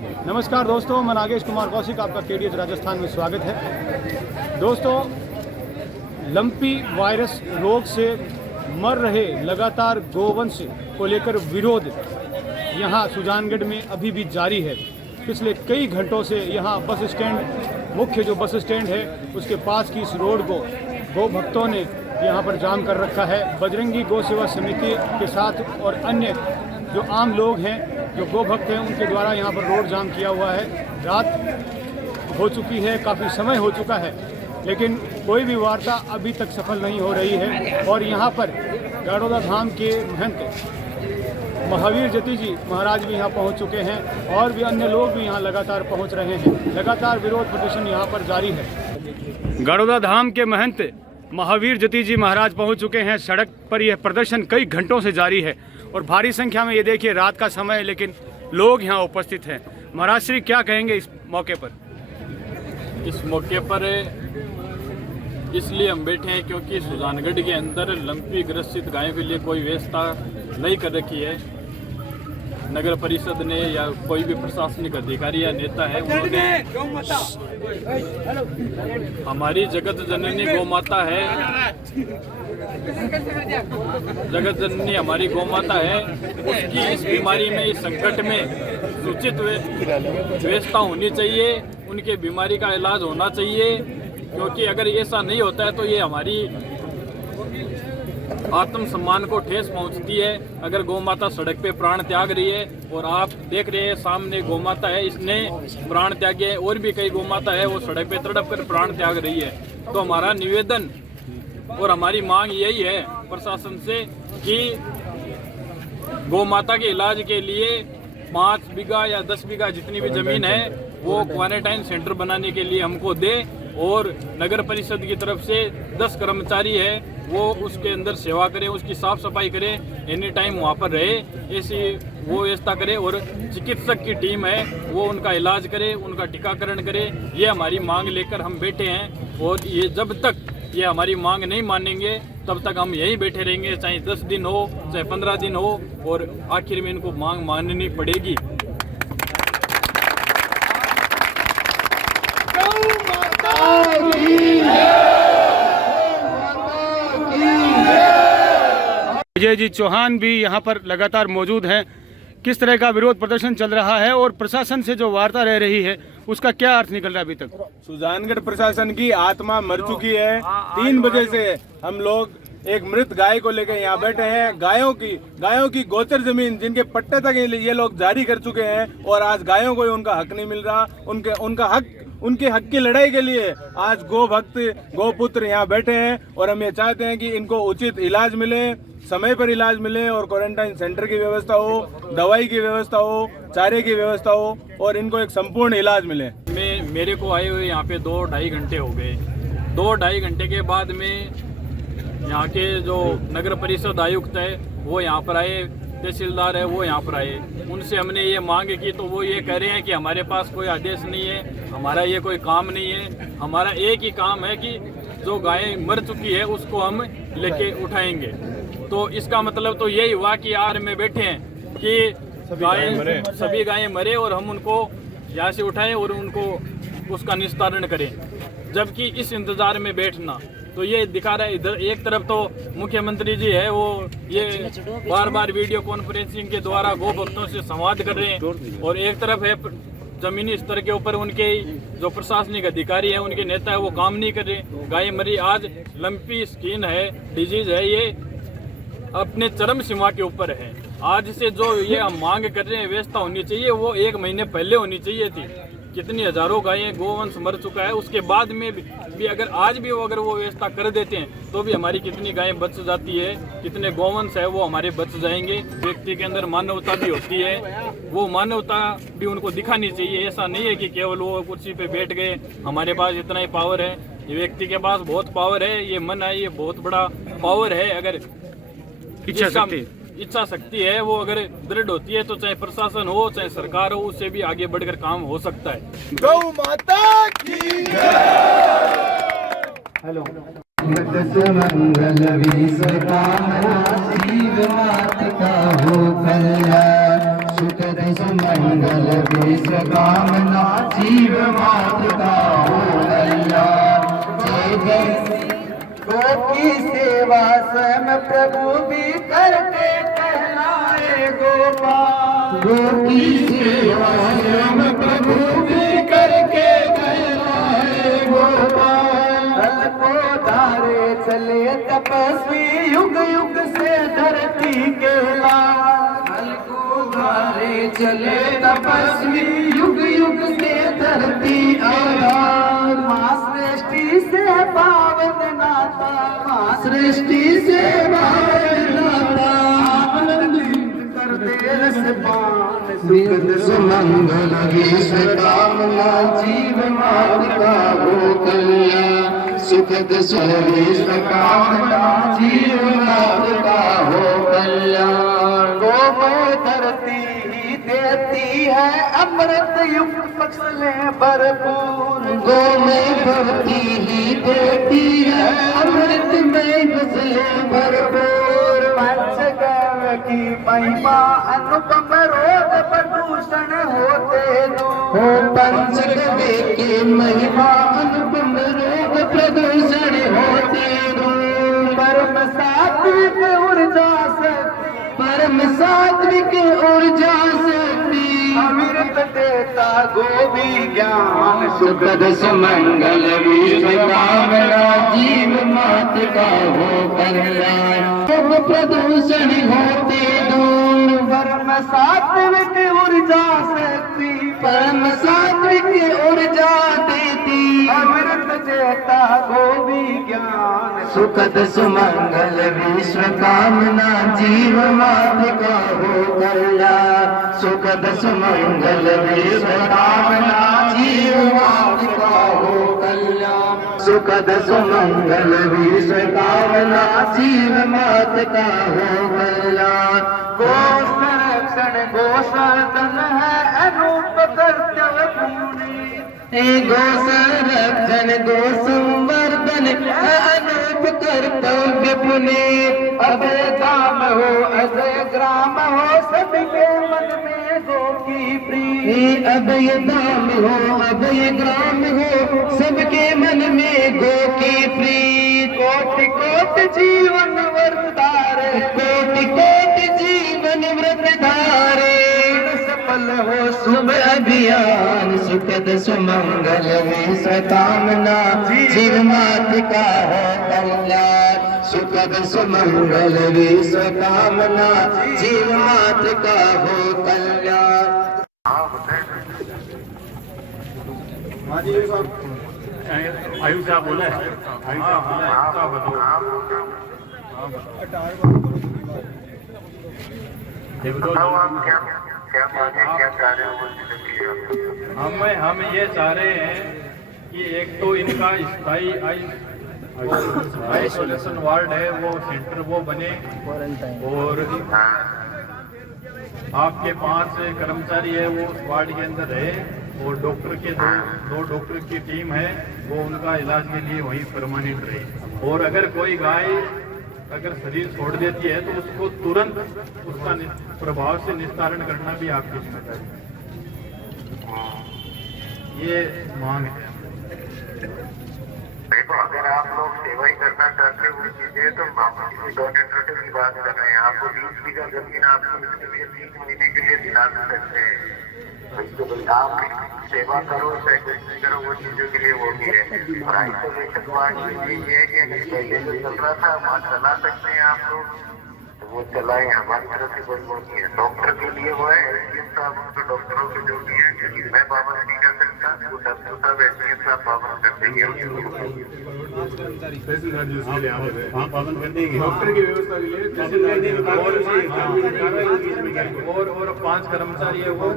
नमस्कार दोस्तों, मैं नागेश कुमार कौशिक, आपका केडीएच राजस्थान में स्वागत है। दोस्तों, लंपी वायरस रोग से मर रहे लगातार गोवंश को लेकर विरोध यहां सुजानगढ़ में अभी भी जारी है। पिछले कई घंटों से यहां बस स्टैंड, मुख्य जो बस स्टैंड है उसके पास की इस रोड को गौ भक्तों ने यहां पर जाम कर रखा है। बजरंगी गौ सेवा समिति के साथ और अन्य जो आम लोग हैं, जो गौ भक्त हैं, उनके द्वारा यहाँ पर रोड जाम किया हुआ है। रात हो चुकी है, काफ़ी समय हो चुका है, लेकिन कोई भी वार्ता अभी तक सफल नहीं हो रही है। और यहाँ पर गाड़ोदा धाम के महंत महावीर जती जी महाराज भी यहाँ पहुँच चुके हैं और भी अन्य लोग भी यहाँ लगातार पहुँच रहे हैं। लगातार विरोध प्रदर्शन यहाँ पर जारी है। गाड़ोदा धाम के महंत महावीर जती जी महाराज पहुँच चुके हैं। सड़क पर यह प्रदर्शन कई घंटों से जारी है और भारी संख्या में, ये देखिए रात का समय है लेकिन लोग यहाँ उपस्थित हैं। महाराज श्री क्या कहेंगे इस मौके पर? इस मौके पर इसलिए हम बैठे हैं क्योंकि सुजानगढ़ के अंदर लंपी ग्रसित गायों के लिए कोई व्यवस्था नहीं कर रखी है। नगर परिषद ने या कोई भी प्रशासनिक अधिकारी या नेता है, उन्होंने हमारी जगत जननी गौ माता है, जगत जननी हमारी गौ माता है, उसकी इस बीमारी में, इस संकट में उचित व्यवस्था होनी चाहिए, उनके बीमारी का इलाज होना चाहिए। क्योंकि अगर ऐसा नहीं होता है तो ये हमारी आत्मसम्मान को ठेस पहुंचती है। अगर गौ माता सड़क पे प्राण त्याग रही है और आप देख रहे हैं सामने गौ माता है, इसने प्राण त्यागे है, और भी कई गौ माता है वो सड़क पे तड़प कर प्राण त्याग रही है। तो हमारा निवेदन और हमारी मांग यही है प्रशासन से कि गौ माता के इलाज के लिए 5 बीघा या 10 बीघा जितनी भी जमीन है वो क्वारंटाइन सेंटर बनाने के लिए हमको दे, और नगर परिषद की तरफ से 10 कर्मचारी है वो उसके अंदर सेवा करें, उसकी साफ सफाई करें, एनी टाइम वहाँ पर रहे, ऐसी वो व्यवस्था करे। और चिकित्सक की टीम है वो उनका इलाज करे, उनका टीकाकरण करे। ये हमारी मांग लेकर हम बैठे हैं और ये जब तक ये हमारी मांग नहीं मानेंगे तब तक हम यहीं बैठे रहेंगे, चाहे 10 दिन हो, चाहे 15 दिन हो, और आखिर में इनको मांग माननी पड़ेगी। विजय जी चौहान भी यहाँ पर लगातार मौजूद हैं। किस तरह का विरोध प्रदर्शन चल रहा है और प्रशासन से जो वार्ता रह रही है उसका क्या अर्थ निकल रहा है अभी तक? सुजानगढ़ प्रशासन की आत्मा मर चुकी है। 3 बजे से हम लोग एक मृत गाय को लेकर यहाँ बैठे हैं। गायों की गोचर जमीन जिनके पट्टे तक ये लोग जारी कर चुके हैं और आज गायों को उनका हक नहीं मिल रहा। उनके हक की लड़ाई के लिए आज गौ भक्त, गौ पुत्र यहाँ बैठे हैं और हम ये चाहते हैं कि इनको उचित इलाज मिले, समय पर इलाज मिले, और क्वारंटाइन सेंटर की व्यवस्था हो, दवाई की व्यवस्था हो, चारे की व्यवस्था हो, और इनको एक संपूर्ण इलाज मिले। मेरे को आए हुए यहाँ पे 2-2.5 घंटे हो गए। 2-2.5 घंटे के बाद में यहाँ के जो नगर परिषद आयुक्त है वो यहाँ पर आए, तहसीलदार है वो यहाँ पर आए। उनसे हमने ये मांग की तो वो ये कह रहे हैं कि हमारे पास कोई आदेश नहीं है, हमारा ये कोई काम नहीं है, हमारा एक ही काम है कि जो गाय मर चुकी है उसको हम लेके उठाएंगे। तो इसका मतलब तो यही हुआ कि यार में बैठे हैं कि सभी गायें मरे और हम उनको यहाँ से उठाएं और उनको उसका निस्तारण करें। जबकि इस इंतजार में बैठना तो ये दिखा रहा है, इधर एक तरफ तो मुख्यमंत्री जी है वो ये बार बार वीडियो कॉन्फ्रेंसिंग के द्वारा गौ भक्तों से संवाद कर रहे हैं, और एक तरफ है जमीनी स्तर के ऊपर उनके जो प्रशासनिक अधिकारी हैं, उनके नेता है वो काम नहीं कर रहे। गाय मरी, आज लंपी स्किन है, डिजीज है, ये अपने चरम सीमा के ऊपर है। आज से जो ये हम मांग कर रहे हैं व्यवस्था होनी चाहिए वो 1 महीने पहले होनी चाहिए थी। कितनी हजारों गायें, गोवंश मर चुका है, उसके बाद में भी अगर आज भी अगर वो व्यवस्था कर देते हैं तो भी हमारी कितनी गायें बच जाती है, कितने गोवंश है वो हमारे बच जाएंगे। व्यक्ति के अंदर मानवता भी होती है, वो मानवता भी उनको दिखानी चाहिए। ऐसा नहीं है कि केवल वो कुर्सी पे बैठ गए, हमारे पास इतना ही पावर है। ये व्यक्ति के पास बहुत पावर है, ये मन है, ये बहुत बड़ा पावर है। अगर इच्छा शक्ति है वो अगर दृढ़ होती है तो चाहे प्रशासन हो चाहे सरकार हो, उससे भी आगे बढ़कर काम हो सकता है। गौ माता की हेलो मंगल विश्व कामना शिव माता का हो कल्याण सुख सुमंगल विश्व कामना जीव मात्र का हो कल्याण। जय जय गो की सेवा स्वयं प्रभु भी करके कहलाए गोपाल। गो की सेवा स्वयं प्रभु भी करके कहलाए गोपाल। हल को धारे चले तपस्वी युग युग से धरती के लाल। हल को धारे चले तपस्वी युग युग से धरती आधार। माँ सृष्टि से पावन नाता, माँ सृष्टि से पावन नाता। आनंदित कर दे रस पान सुखद सुमंगल विश्व कामना जीव मात्र का हो कल्याण। सुखद विश्व कामना जीव मात्र का हो कल्याण। गोमय धरती ही देती है अमृत युक्त फसलें भरपूर। गोमय धरती ही देती है अमृतमय फसलें भरपूर। पंचगव्य की महिमा अनुपम रोग प्रदूषण होते दूर। पंचगव्य की महिमा अनुपम रोग प्रदूषण होते दूर। परम सात्विक ऊर्जा शक्ति, परम सात्विक ऊर्जा शक्ति। अमृत देता गोवी ज्ञान सुखद सुमंगल विश्व कामना जीव मात्र का हो कल्याण। प्रदूषण होते दूर। परम सात्विक ऊर्जा शक्ति, परम सात्विक ऊर्जा देती। अमृत देता गोवी ज्ञान सुखद सुमंगल विश्व कामना जीव मात्र का हो कल्याण। सुखद सुमंगल विश्व कामना जीव मात्र का हो कल्याण। सुखद सुमंगल विश्व कामना जीव मात्र का हो कल्याण। गो संरक्षण गो संवर्धन है अनूप कर्तव्य पुण्य। गो संरक्षण गो संवर्धन है अनूप कर्तव्य पुण्य। अभय धाम हो अजय ग्राम हो सबके मन में गो की प्रीति। अभय धाम हो अभय ग्राम हो सबके मन में गो की प्रीति। कोटि कोटि जीवन व्रत धारे, कोटि कोटि जीवन व्रत धारे। सफल हो शुभ अभियान सुखद सुमंगल विश्व कामना जीव मात्र का हो कल्याण। सुखद सुमंगल विश्व कामना जीव मात्र का हो कल्याण। आयुष साहब बोले, आयुष साहब हम ये चाह रहे हैं कि एक तो इनका स्थायी आइसोलेशन वार्ड है वो सेंटर वो बने, और आपके 5 कर्मचारी है वो उस वार्ड के अंदर रहे, और डॉक्टर के दो डॉक्टर की टीम है वो उनका इलाज के लिए वहीं परमानेंट रहे। और अगर कोई गाय अगर शरीर छोड़ देती है तो उसको तुरंत उसका प्रभाव से निस्तारण करना भी आपकी जिम्मेदारी है। ये मांग है। देखो, अगर आप लोग सेवा ही करना चाहते हो चीजें तो डोनेटर की बात कर रहे हैं। आपको 20 बीघा जमीन आपको इसके लिए 3 महीने के लिए दिला सकते हैं। आप सेवा करो चाहे कुछ नहीं करो, वो चीजों के लिए वो भी है। और आइसोलेशन वार्ड में ये है कि पहले जो चल रहा था वहाँ चला सकते हैं आप लोग, तो वो चलाए। हमारी तरफ से कोई वो नहीं है। डॉक्टर के लिए वो है एसडीएम साहब, उनको डॉक्टरों के जो भी है, क्योंकि मैं पाबंद नहीं कर सकता, वो डॉक्टर साहब एसडीएम साहब पाबंद कर देंगे। पाबंद कर देंगे डॉक्टर की व्यवस्था के लिए। और 5 कर्मचारी है वो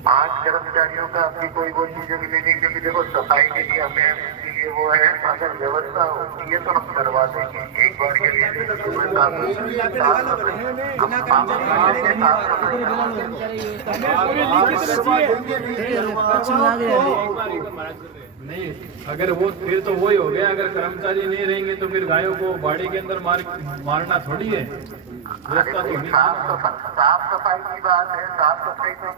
5 कर्मचारियों का अपनी कोई वो चीजों की नहीं, क्योंकि देखो सफाई के लिए हमें उसके लिए वो है। अगर व्यवस्था होती है तो हम करवा देंगे एक बार के लिए। नहीं, अगर वो फिर तो वही हो गया, अगर कर्मचारी नहीं रहेंगे तो फिर गायों को बाड़ी के अंदर मारना थोड़ी है। व्यवस्था तो होनी साफ सफाई की बात है, साफ सफाई तो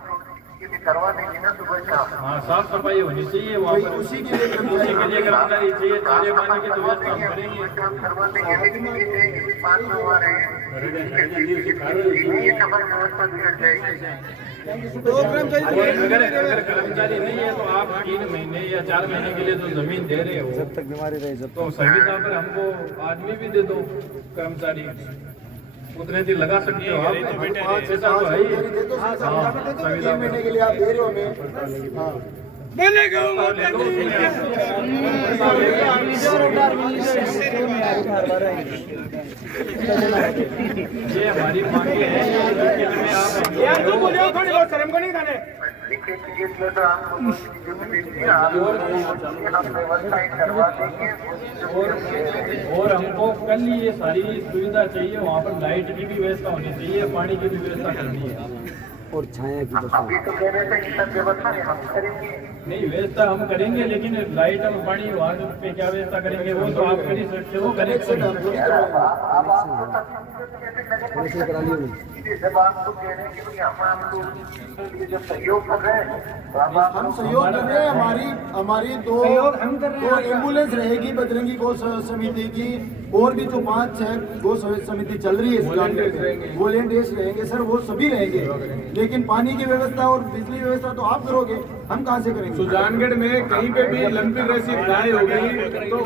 भी करवा देंगे ना सुबह शाम। हाँ, साफ सफाई होनी चाहिए वहाँ पर, उसी के लिए कर्मचारी चाहिए, ताजे पानी की तो व्यवस्था हम करेंगे। करवा देंगे, लेकिन ये कहेंगे कि 5 लोग आ रहे हैं, ये सफाई व्यवस्था बिगड़ जाएगी। अगर कर्मचारी नहीं है तो आप 3 महीने या 4 महीने के लिए जो जमीन दे रहे हो, जब तक बीमारी रहे तो संविदा पर हमको आदमी भी दे दो, कर्मचारी उतने दिन लगा सकते हो आप। ऐसा तो है ही। संविदा महीने के लिए आप दे रहे हो हमें। ये हमारी मांगे हैं, लिखे चाहिए तो आपको हम व्यवस्थाएं करवा देंगे। और हमको कल ये सारी सुविधा चाहिए, वहाँ पर लाइट की भी व्यवस्था होनी चाहिए, पानी की भी व्यवस्था करनी है और छाया की अभी तो कह रहे थे कि सब व्यवस्था हम करेंगे। नहीं, व्यवस्था हम करेंगे, लेकिन लाइट और पानी वहाँ पे क्या व्यवस्था करेंगे वो तो आप कर ही सकते हो। कनेक्शन जब आपको कह रहे हैं कि हम लोग जो सहयोग कर रहे हैं, हम सहयोग कर रहे हैं। हमारी दो एम्बुलेंस रहेगी बजरंगी गौ समिति की, और भी जो 5-6 गौ समिति चल रही है, वॉलेंटियर्स रहेंगे सर, वो सभी रहेंगे। लेकिन पानी की व्यवस्था और बिजली व्यवस्था तो आप करोगे, हम कहाँ से करेंगे? सुजानगढ़ में कहीं पे भी लंबी ग्रसित गाय हो गई तो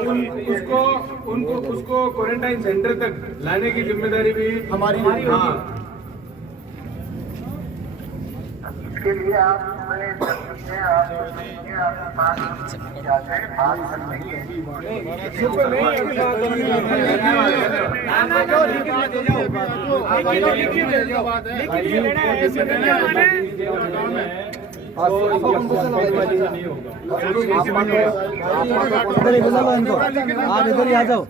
उसको क्वारंटाइन सेंटर तक लाने की जिम्मेदारी भी हमारी। हाँ, इसके लिए आप आप इधर ही आ जाओ।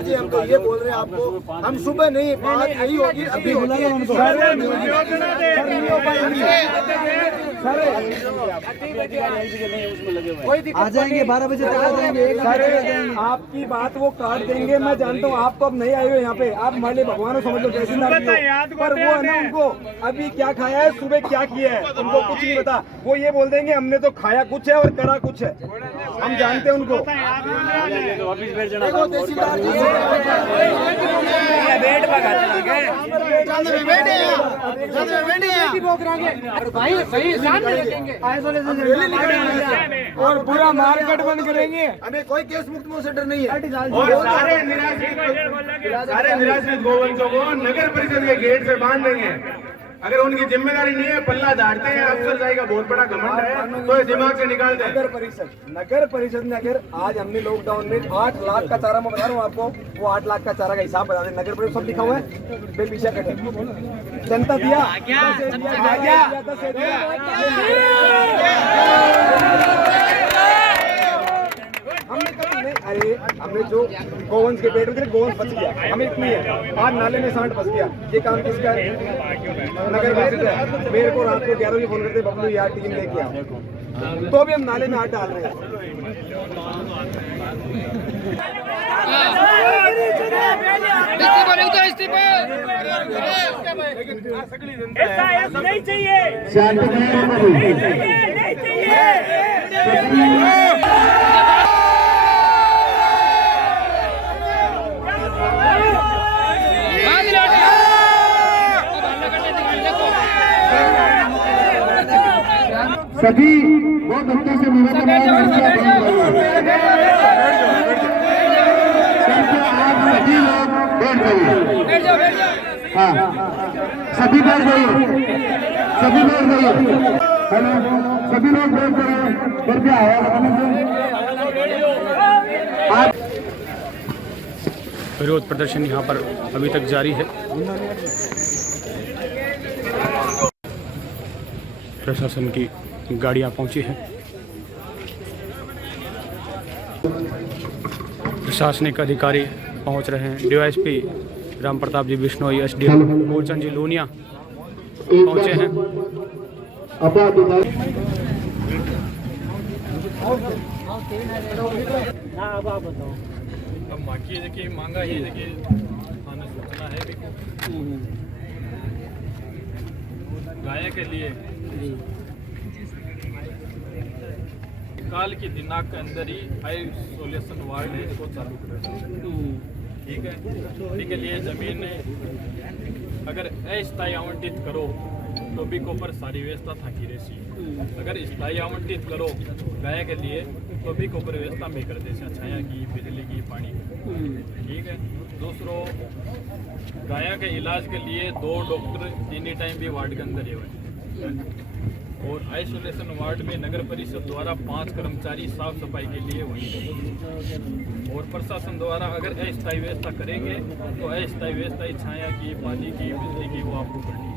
जी हम तो ये बोल रहे हैं आपको, हम सुबह नहीं, बात यही होगी, अभी होगी। आ जाएंगे 12 बजे तक आ जाएंगे। आपकी बात वो काट देंगे, मैं जानता हूँ। आप तो अब नहीं आए हो यहाँ पे, आप हमारे भगवान समझ लो, पर वो है ना, उनको अभी क्या खाया है, सुबह क्या किया है, उनको कुछ नहीं पता। वो ये बोल देंगे हमने तो खाया कुछ है और करा कुछ है, हम जानते हैं उनको। और पूरा मार्केट बंद करेंगे, हमें कोई केस मुक्त सेंटर नहीं है। और सारे निराश्रित गोवंशों को नगर परिषद के गेट से बांध देंगे। अगर उनकी जिम्मेदारी नहीं है, पल्ला झाड़ते हैं, अफसर जाए का बहुत बड़ा घमंड है, तो दिमाग से निकाल दें। नगर परिषद ने अगर आज हमने लॉकडाउन में 8 लाख का चारा, मैं बता रहा हूँ आपको, वो 8 लाख का चारा का हिसाब बता दें। नगर परिषद सब लिखा हुआ है, बेपीछा कटे, जनता दिया, हमने कभी नहीं। अरे हमने जो गोवंश के पेट में गोवंश बच गया, हमें इतनी है। आज नाले में सांड फंस गया, ये काम किसका है? नगर परिषद है। मेरे को रात को 11 बजे फोन करते, बबलू यार टीम लेके आओ, तो भी हम नाले में हाथ डाल रहे हैं। नहीं चाहिए, सभी वो भक्तों से निवेदन है, आप सभी लोग बैठ जाइए। हाँ, सभी बैठ जाइए, सभी बैठ जाइए। हेलो, सभी लोग बैठ जाइए, कृपया आप। विरोध प्रदर्शन यहाँ पर अभी तक जारी है। प्रशासन की गाड़ियाँ पहुँची हैं। प्रशासनिक अधिकारी पहुँच रहे हैं। डीवाईएसपी राम प्रताप जी बिश्नोई, एसडीएम मूलचंद जी लूनिया पहुंचे हैं। अब बाकी देखिए मांगा ये देखिए हमें सोचना है कि गाय के लिए काल की दिनांक के अंदर ही आइसोलेशन वार्ड है इसको चालू करें। ठीक है, इसके लिए जमीन अगर अस्थायी आवंटित करो तो भी को पर सारी व्यवस्था थाकी रहती। अगर स्थायी आवंटित करो गाय के लिए तो भी को पर व्यवस्था में कर दे, छाया की, बिजली की, पानी की। ठीक है। दूसरों, गाय के इलाज के लिए 2 डॉक्टर एनी टाइम भी वार्ड के अंदर ही हुए, और आइसोलेशन वार्ड में नगर परिषद द्वारा 5 कर्मचारी साफ सफाई के लिए वहीं, और प्रशासन द्वारा अगर अस्थायी व्यवस्था करेंगे तो अस्थायी व्यवस्था ही छाया की, पानी की, बिजली की वो आपको करनी है।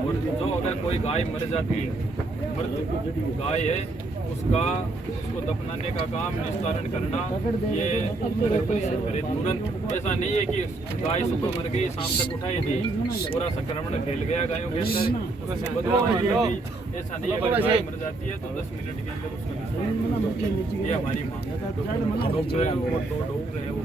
और जो अगर कोई गाय मर जाती है, मृत गाय है, उसको दफनाने का काम निस्तारण करना ये नगर परिषद करे तुरंत। ऐसा नहीं है कि गाय सुबह मर गई शाम तक उठाई नहीं, पूरा संक्रमण फैल गया गायों के अंदर, उससे बदबू आने लगी। ऐसा नहीं है, अगर गाय मर जाती है तो 10 मिनट के अंदर उसका निस्तारण, ये हमारी मांग है। डॉक्टर है वो 2 डॉक्टर है वो,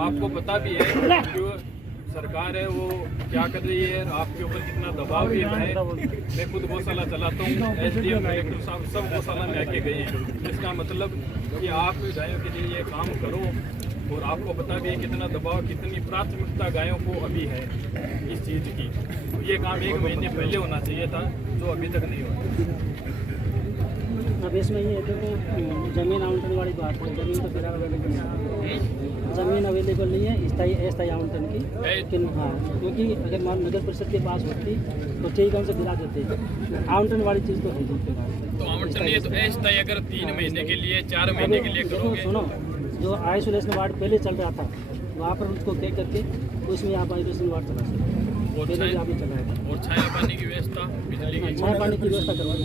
आपको पता भी है कि सरकार है वो क्या कर रही है, आपके ऊपर कितना दबाव भी है। मैं खुद गौशाला चलाता हूँ, SDM कलेक्टर साहब सब गौशाला में आके गए हैं। इसका मतलब कि आप गायों के लिए ये काम करो, और आपको पता भी है कितना दबाव, कितनी प्राथमिकता गायों को अभी है इस चीज़ की। तो ये काम 1 महीने पहले होना चाहिए था, जो अभी तक नहीं हुआ। अब इसमें ये देखो जमीन आवंटन वाली बात है, जमीन तो फिलहाल जमीन अवेलेबल नहीं है अस्थायी आवंटन की, लेकिन हाँ, क्योंकि अगर मान नगर परिषद के पास होती तो ठीक है, से गिरा देते। आवंटन वाली चीज़ तो है जिनके पास, तो आवंटन नहीं है तो अस्थायी अगर 3 महीने के लिए, 4 महीने के लिए करोगे। सुनो, जो आइसोलेशन वार्ड पहले चल रहा था वहाँ पर उसको कह करके उसमें आप आइसोलेशन वार्ड चला सकते, पहले भी आपने चलाया। और छाया पानी की व्यवस्था, बिजली की, छाया पानी की व्यवस्था करवा दी,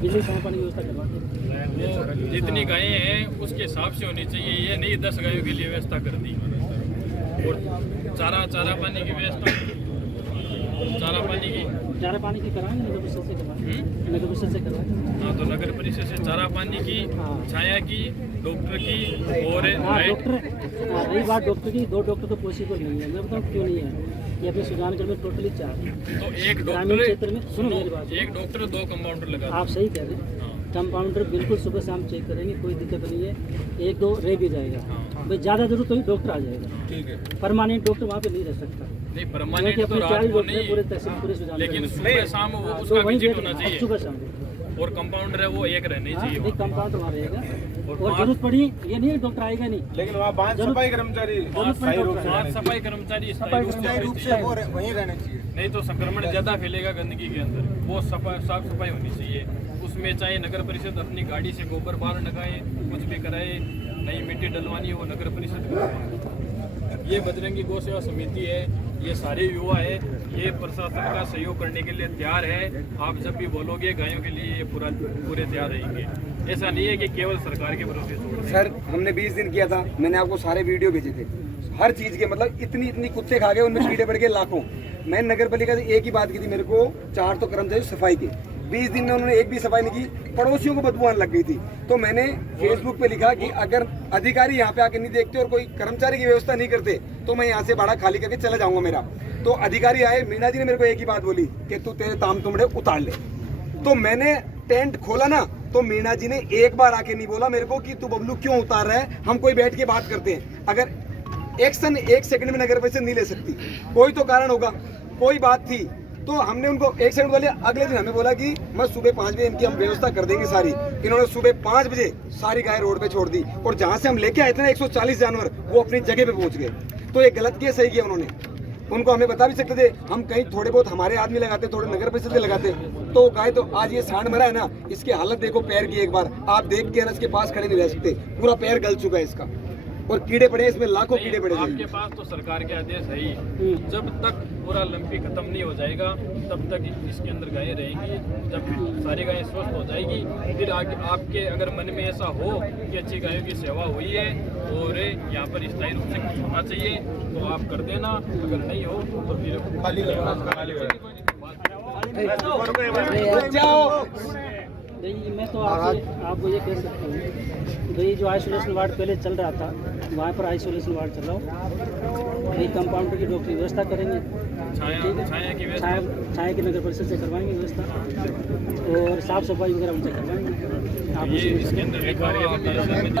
बिजली छाया पानी की व्यवस्था करवा दी। जितनी गायें हैं उसके हिसाब से होनी चाहिए, ये नहीं 10 गायों के लिए व्यवस्था कर दी। और चारा पानी की व्यवस्था, चारा पानी की कराएंगे नगर परिषद से करवाएंगे, नगर परिषद से करवाएंगे। हाँ, तो नगर परिषद से चारा पानी की, छाया की, डॉक्टर की, और डॉक्टर रही बात डॉक्टर की, 2 डॉक्टर तो पॉसिबल नहीं है। मैं बताऊँ क्यों नहीं है, ये अपने सुजानगढ़ में टोटली 4 तो एक ग्रामीण क्षेत्र में। सुनो मेरी बात, 1 डॉक्टर 2 कंपाउंडर लगा। आप सही कह रहे हैं, कंपाउंडर बिल्कुल सुबह शाम चेक करेंगे, कोई दिक्कत नहीं है, 1-2 रह भी जाएगा। भाई ज़्यादा जरूरत तो ही डॉक्टर आ जाएगा। ठीक है, परमानेंट डॉक्टर वहाँ पे नहीं रह सकता। नहीं परमानेंट तो रात को नहीं, पूरे तहसील पूरे सुजानगढ़, लेकिन सुबह शाम वो उसका विजिट होना चाहिए। सुबह शाम, और कंपाउंडर है वो 1 रहनी चाहिए। एक कंपाउंडर वहाँ रहेगा, और जरूरत पड़ी ये नहीं डॉक्टर आएगा नहीं, लेकिन वहाँ 5 सफाई कर्मचारी, 5 सफाई कर्मचारी स्थायी रूप से वो वहीं रहने चाहिए। नहीं तो संक्रमण ज़्यादा फैलेगा गंदगी के अंदर, वो साफ सफाई होनी चाहिए। उसमें चाहे नगर परिषद अपनी गाड़ी से गोबर बाहर लगाए, कुछ भी कराए, नई मिट्टी डलवानी हो नगर परिषद कराए। ये बजरंगी गौ सेवा समिति है, ये सारे युवा है, ये प्रशासन का सहयोग करने के लिए तैयार है। आप जब भी बोलोगे गायों के लिए ये पूरे तैयार रहेंगे। ऐसा नहीं है कि केवल सरकार के भरोसे छोड़ दें। सर हमने 20 दिन किया था, मैंने आपको सारे वीडियो भेजे थे, हर चीज़ के मतलब इतनी कुत्ते खा गए, उनमें कीड़े पड़ गए लाखों। मैंने नगर पालिका से एक ही बात की थी, मेरे को 4 तो कर्मचारी सफाई के, 20 दिन में उन्होंने एक भी सफाई नहीं की, पड़ोसियों को बदबू आने लग गई थी। तो मैंने फेसबुक पे लिखा कि अगर अधिकारी यहाँ पे आके नहीं देखते और कोई कर्मचारी की व्यवस्था नहीं करते तो मैं यहाँ से भाड़ा खाली करके चला जाऊंगा मेरा। तो अधिकारी आए, मीना जी ने मेरे को एक ही बात बोली कि तू तेरे ताम तुमड़े उतार ले। तो मैंने टेंट खोला ना, तो मीना जी ने एक बार आके नहीं बोला मेरे को कि तू बबलू क्यों उतार रहा है, हम कोई बैठ के बात करते हैं। अगर एक्शन 1 सेकंड में नगर परिषद नहीं ले सकती, कोई तो कारण होगा, कोई बात थी, तो हमने उनको 1 सेकंड बोले। अगले दिन हमें बोला कि मैं सुबह 5 बजे इनकी हम व्यवस्था कर देंगे सारी। इन्होंने सुबह 5 बजे सारी गाय रोड पे छोड़ दी, और जहां से हम लेके आए थे ना 140 जानवर, वो अपनी जगह पे पहुंच गए। तो ये गलत किया, सही किया उन्होंने। उनको हमें बता भी सकते थे, हम कहीं थोड़े बहुत हमारे आदमी लगाते, थोड़े नगर परिषद के लगाते। तो गाय तो आज ये सांड मरा है ना, इसकी हालत देखो पैर की, एक बार आप देख के ना इसके पास खड़े नहीं रह सकते, पूरा पैर गल चुका है इसका। और कीड़े पड़े इसमें, लाखों कीड़े पड़े। आपके पास तो सरकार के आदेश है ही, जब तक पूरा लंपी खत्म नहीं हो जाएगा तब तक इसके अंदर गायें रहेंगी। जब सारी गायें स्वस्थ हो जाएगी फिर आगे आपके अगर मन में ऐसा हो कि अच्छी गायों की सेवा हुई है और यहाँ पर स्थायी रूप से कुछ होना चाहिए तो आप कर देना, अगर नहीं हो तो फिर नहीं, मैं तो आपको ये कह सकता हूँ भाई, जो आइसोलेशन वार्ड पहले चल रहा था वहाँ पर आइसोलेशन वार्ड चल रहा हो, भाई कंपाउंडर की डॉक्टरी व्यवस्था करेंगे, छाया की नगर परिषद से करवाएंगे व्यवस्था और साफ सफाई वगैरह उनसे करवाएंगे।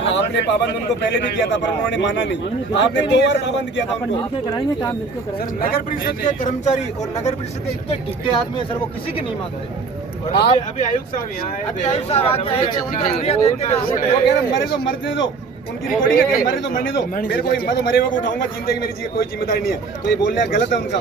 आपने पाबंद उनको पहले भी किया था पर उन्होंने माना नहीं, आपने 2 बार पाबंद किया था उनको। मिलकर कराएंगे काम, मिलकर कराएंगे। नगर परिषद के कर्मचारी और नगर परिषद के इतने ढिट्टे आदमी है सर, वो किसी की नहीं मानते। और अभी आयुक्त साहब यहाँ आए, अभी आयुक्त साहब आते हैं, वो कह रहे मरे तो मरने दो, उनकी रिकॉर्डिंग है कि मरे तो मरने दो, मेरे को मैं तो मरे हुए को उठाऊंगा, जिंदगी मेरी कोई जिम्मेदारी नहीं है, तो ये बोलने गलत है उनका।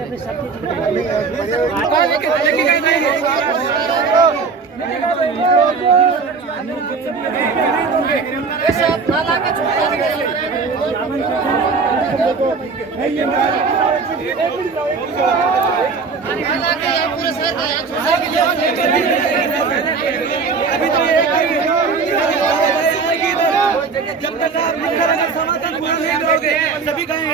जब तक आप मिलकर अगर समाधान पूरा नहीं करोगे सभी गायें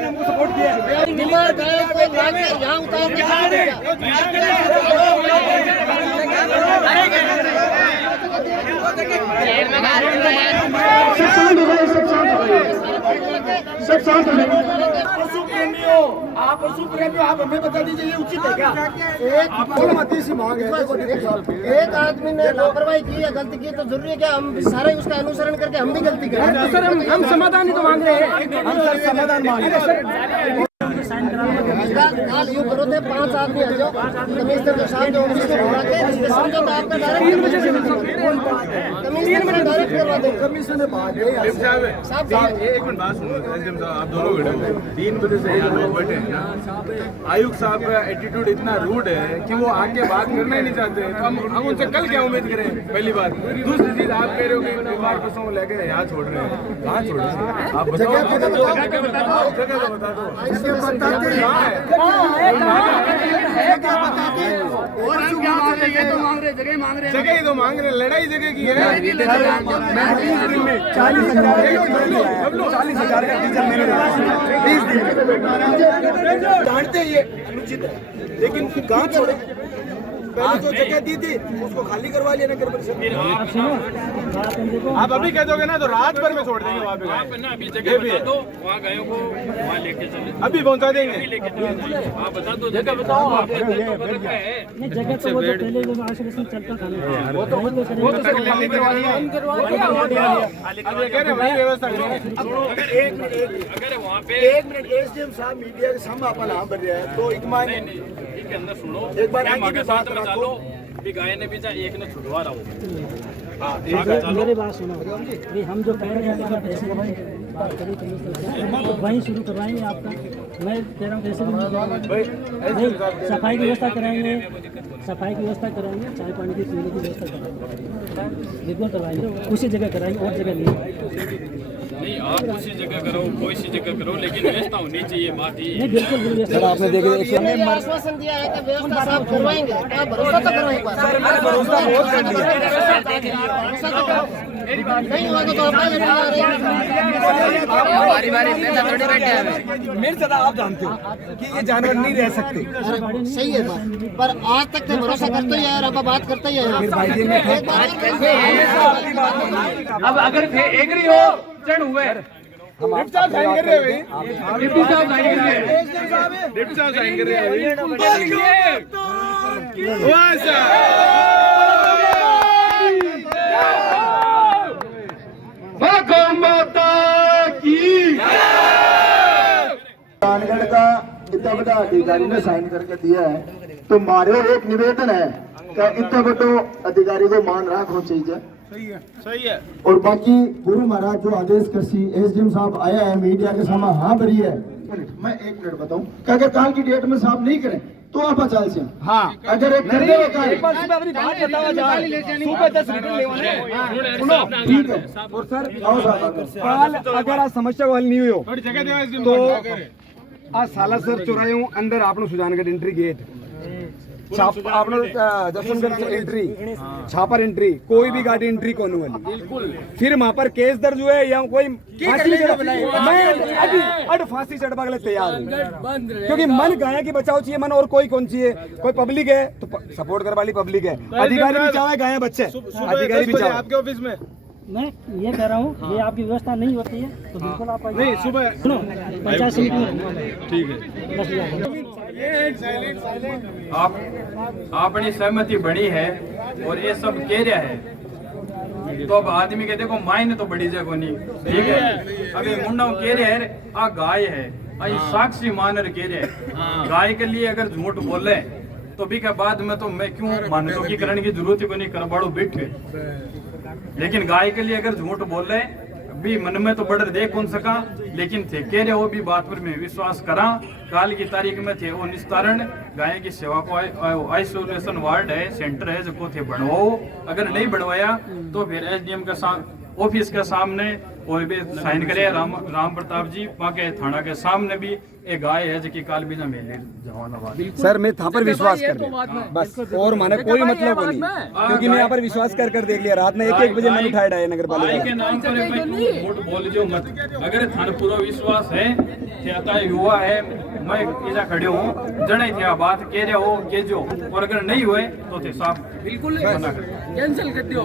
हमको सपोर्ट किया। बीमार गायों को लाके यहाँ उतार के पशु प्रेमियों, आप पशु प्रेमियों, आप हमें बता दीजिए ये उचित है क्या? एक आदमी ने लापरवाही की या गलती की तो जरूरी है क्या हम सारे उसका अनुसरण करके हम भी गलती करें? सर हम समाधान ही तो मांग रहे हैं, हम सर समाधान मांग रहे हैं। काल यूँ करो थे 5 आदमी आ जाओ कमिश्नर के साथ जो ऑफिस में बुला के समझो तो आपका डायरेक्ट कमिश्नर में डायरेक्ट करवा देंगे। कमीशन ने बात है साहब एक मिनट बात सुनो, एसडीएम साहब आप दोनों खड़े हो, 3 बजे से यहाँ लोग बैठे हैं ना। आयुक्त साहब का एटीट्यूड इतना रूड है कि वो आके बात करना ही नहीं चाहते, तो हम उनसे कल क्या उम्मीद करें? पहली बात। दूसरी चीज आप कह रहे हो कि बीमार पशुओं को लेकर यहाँ छोड़ रहे हैं, कहाँ छोड़ रहे हैं आप बताओ, जगह तो बता दो। जगह ही तो मांग रहे, लड़ाई जगह की है। 40,000 का डीजल मैंने 20 दिन जानते ही ये अनुचित है, लेकिन कहाँ छोड़े? पहले जो जगह दी थी उसको खाली करवा लिया नगर परिषद। आप अभी कह दोगे ना तो रात भर में छोड़ देंगे वहाँ पे। आप ना अभी जगह बता दो, वहाँ गायों को वहाँ लेके चले, अभी पहुँचा देंगे। आप बता दो, जगह बताओ। नहीं, जगह तो वो जो पहले जो आइसोलेशन चलता था ना, वो तो खाली करवा दिया। अब ये कह रहे हैं वही व्यवस्था करेंगे। अगर वहाँ पे एक मिनट, एसडीएम साहब मीडिया के सामने अपन यहाँ बन रहे हैं तो एक मायने के अंदर सुनो, एक बार मैं आगे माँ के की साथ बात में रखो। चालो भी गाय ने भी चाहे एक ने छुड़वा रहा हो। मेरी बात सुनो भाई, हम जो कह रहे हैं आप ऐसे बात करिए तो वहीं शुरू करवाएंगे आपका। मैं कह रहा हूँ कैसे भी नहीं, सफाई की व्यवस्था कराएंगे, सफाई की व्यवस्था कराएंगे, चाय पानी की पीने की व्यवस्था कराएंगे, बिल्कुल करवाएंगे, उसी जगह कराएंगे और जगह नहीं। नहीं, आप उसी जगह करो, कोई सी जगह करो, लेकिन व्यवस्था होनी चाहिए। बात ये नहीं, बिल्कुल व्यवस्था आपने हमने ये आश्वासन दिया है कि व्यवस्था साफ करवाएंगे, आप भरोसा तो करो एक बार। भरोसा बहुत कर दिया। भरोसा तो करो, नहीं हुआ तो आप मेरे ज्यादा आप जानते हो कि ये जानवर नहीं रह सकते। सही है बात, पर आज तक तो भरोसा करते ही है और अब बात करते ही है। अब अगर एग्री हो चढ़ हुए डिप्टी साहब साइन कर रहे हैं भाई, डिप्टी साहब साइन कर रहे हैं, डिप्टी साहब साइन कर रहे हैं कानगढ़ का इतना बड़ा अधिकारी ने साइन करके दिया है, तो मारे एक निवेदन है कि इतना बड़ो अधिकारी को मान रखना चाहिए। सही है। और बाकी गुरु महाराज जो आदेश करसी एसडीएम साहब आया है मीडिया के सामने हाँ भरी है। मैं 1 मिनट बताऊं कि अगर काल की डेट में साफ नहीं करें तो आप चाल से हाँ अगर एक कर दे एक बार सुबह अपनी बात बतावा जाए, सुबह 10 लीटर लेवाने सुनो, ठीक है और सर आओ साहब कल अगर आ समस्या को हल नहीं हुई हो तो आ साला सर चौराहे अंदर आपने सुजानगढ़ एंट्री गेट छाप आपने दर्शनगढ़ से एंट्री छापर एंट्री कोई भी गाड़ी एंट्री कौन वाली, फिर वहाँ पर केस दर्ज हुए या कोई फांसी मैं अड फांसी चढ़वा के लिए तैयार हूँ, क्योंकि मन गाय की बचाव चाहिए मन, और कोई कौन चाहिए, कोई पब्लिक है तो सपोर्ट कर वाली पब्लिक है, अधिकारी भी चाहे गाय बच्चे अधिकारी भी चाहे। आपके ऑफिस में मैं ये कह रहा हूँ, ये आपकी व्यवस्था नहीं होती है तो बिल्कुल आप आइए। नहीं सुबह सुनो, पंचायत समिति में ठीक है आप अपनी सहमति बनी है और ये सब कह रहा है, तो अब आदमी के देखो मायने तो बड़ी जगह नहीं, ठीक है। अभी मुंडा कह रहे हैं आ गाय है, आई साक्षी मानर कह रहे हैं, गाय के लिए अगर झूठ बोले तो भी के बाद में तो मैं क्यों मानने की करण की जरूरत ही को नहीं कर बाड़ो बैठे, लेकिन गाय के लिए अगर झूठ बोले भी मन में तो बड़े देख कौन सका, लेकिन थे कह रहे हो भी बात पर मैं विश्वास करा, काल की तारीख में थे वो निस्तारण गाय की सेवा को आइसोलेशन वार्ड है सेंटर है जो थे बनवाओ, अगर नहीं बनवाया तो फिर एसडीएम के ऑफिस के सामने और भी साइन करे राम प्रताप जी वहाँ के थाना के सामने भी एक गाय है जो कि काल भी मेले जवाना। सर मैं था पर विश्वास कर लिया बस, और माने कोई मतलब को नहीं, क्योंकि मैं यहाँ पर विश्वास कर देख लिया, रात में 1-1 बजे मैंने उठाया है नगर पालिका के नाम पर वोट बोल जो मत, अगर थाने पूरा विश्वास है क्या युवा है मैं इधर खड़े हूँ जड़े थे बात कह रहे हो के जो, और अगर नहीं हुए तो थे साफ बिल्कुल कैंसिल कर दियो।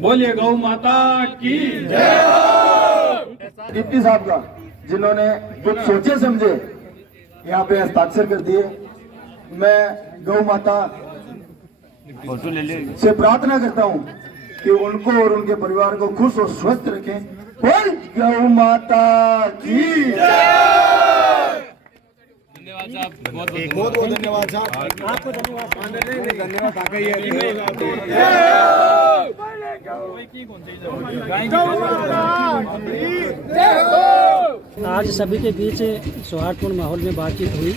बोलिए गौ माता की जय। डिप्टी साहब का जिन्होंने कुछ सोचे समझे यहाँ पे हस्ताक्षर कर दिए, मैं गौ माता से प्रार्थना करता हूँ कि उनको और उनके परिवार को खुश और स्वस्थ रखें। बोल गौ माता की बहुत बहुत धन्यवाद साहब, आपको धन्यवाद। आज सभी के बीच सौहार्दपूर्ण माहौल में बातचीत हुई,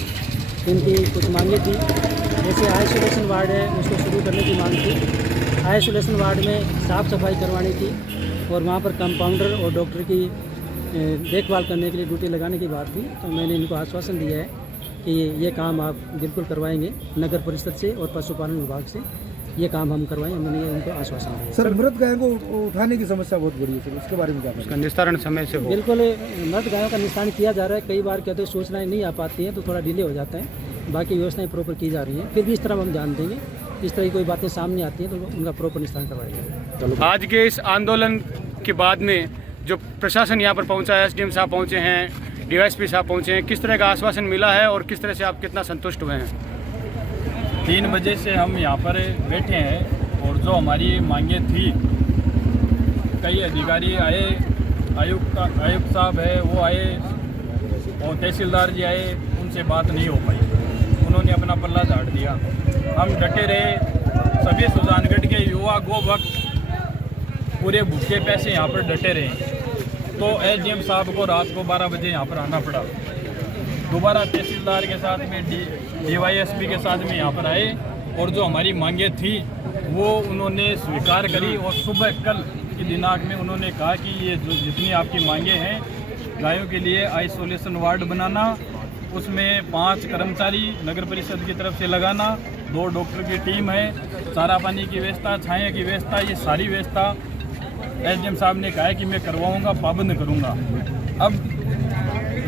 इनकी कुछ मांगे थी, जैसे आइसोलेशन वार्ड है उसको शुरू करने की मांग थी, आइसोलेशन वार्ड में साफ़ सफाई करवानी थी और वहाँ पर कंपाउंडर और डॉक्टर की देखभाल करने के लिए ड्यूटी लगाने की बात थी। तो मैंने इनको आश्वासन दिया है कि ये काम आप बिल्कुल करवाएंगे, नगर परिषद से और पशुपालन विभाग से ये काम हम करवाएंगे, मैंने उनको आश्वासन दिया। सर मृत गायों को उठाने की समस्या बहुत बड़ी है सर, उसके बारे में क्या उसका निस्तारण समय से हो। बिल्कुल मृत गायों का निस्तारण किया जा रहा है, कई बार कहते हैं सूचनाएं नहीं आ पाती हैं तो थोड़ा डिले हो जाता है, बाकी व्यवस्थाएं प्रॉपर की जा रही हैं, फिर भी इस तरह हम ध्यान देंगे, इस तरह की कोई बातें सामने आती हैं तो उनका प्रॉपर निस्तारण करवाया जाएगा। आज के इस आंदोलन के बाद में जो प्रशासन यहाँ पर पहुँचा है, एसडीएम साहब पहुँचे हैं, डीवाईएसपी साहब पहुँचे हैं, किस तरह का आश्वासन मिला है और किस तरह से आप कितना संतुष्ट हुए हैं? 3 बजे से हम यहाँ पर बैठे हैं और जो हमारी मांगे थी कई अधिकारी आए, आयुक्त साहब है वो आए और तहसीलदार जी आए, उनसे बात नहीं हो पाई, उन्होंने अपना पल्ला झाड़ दिया। हम डटे रहे, सभी सुजानगढ़ के युवा गो भक्त पूरे भूखे पैसे यहाँ पर डटे रहे, तो एसडीएम साहब को रात को 12 बजे यहाँ पर आना पड़ा। दोबारा तहसीलदार के साथ में डीवाईएसपी के साथ में यहाँ पर आए और जो हमारी मांगे थी वो उन्होंने स्वीकार करी और सुबह कल की दिनांक में उन्होंने कहा कि ये जो जितनी आपकी मांगे हैं, गायों के लिए आइसोलेशन वार्ड बनाना, उसमें 5 कर्मचारी नगर परिषद की तरफ से लगाना, 2 डॉक्टर की टीम है, चारा पानी की व्यवस्था, छाया की व्यवस्था, ये सारी व्यवस्था एसडीएम साहब ने कहा है कि मैं करवाऊंगा, पाबंद करूंगा। अब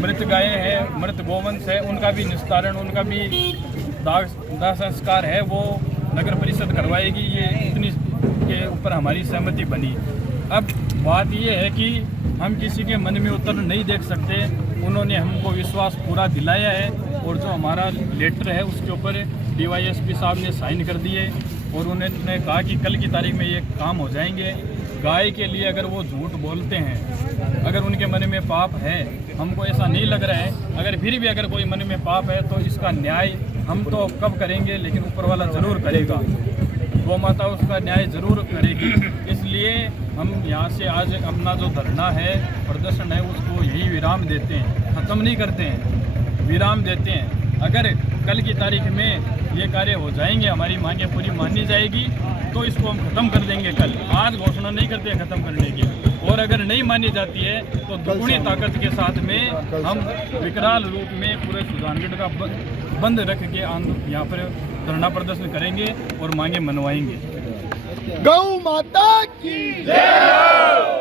मृत गायें हैं, मृत गोवंश है, उनका भी निस्तारण, उनका भी दाह संस्कार है, वो नगर परिषद करवाएगी, ये इतनी के ऊपर हमारी सहमति बनी। अब बात ये है कि हम किसी के मन में उतर नहीं देख सकते, उन्होंने हमको विश्वास पूरा दिलाया है और जो हमारा लेटर है उसके ऊपर डीवाईएसपी साहब ने साइन कर दिए और उन्होंने कहा कि कल की तारीख में ये काम हो जाएंगे। गाय के लिए अगर वो झूठ बोलते हैं, अगर उनके मन में पाप है, हमको ऐसा नहीं लग रहा है, अगर फिर भी अगर कोई मन में पाप है तो इसका न्याय हम तो कब करेंगे, लेकिन ऊपर वाला ज़रूर करेगा, गौ माता उसका न्याय ज़रूर करेगी। इसलिए हम यहाँ से आज अपना जो धरना है, प्रदर्शन है, उसको यही विराम देते हैं, ख़त्म नहीं करते हैं, विराम देते हैं। अगर कल की तारीख में ये कार्य हो जाएंगे, हमारी मांगे पूरी मानी जाएगी, तो इसको हम ख़त्म कर देंगे। कल आज घोषणा नहीं करते हैं ख़त्म करने की, और अगर नहीं मानी जाती है तो दुगुनी ताकत के साथ में हम विकराल रूप में पूरे सुजानगढ़ का बंद रख के यहाँ पर धरना प्रदर्शन करेंगे और मांगे मनवाएंगे। गौ माता की जय।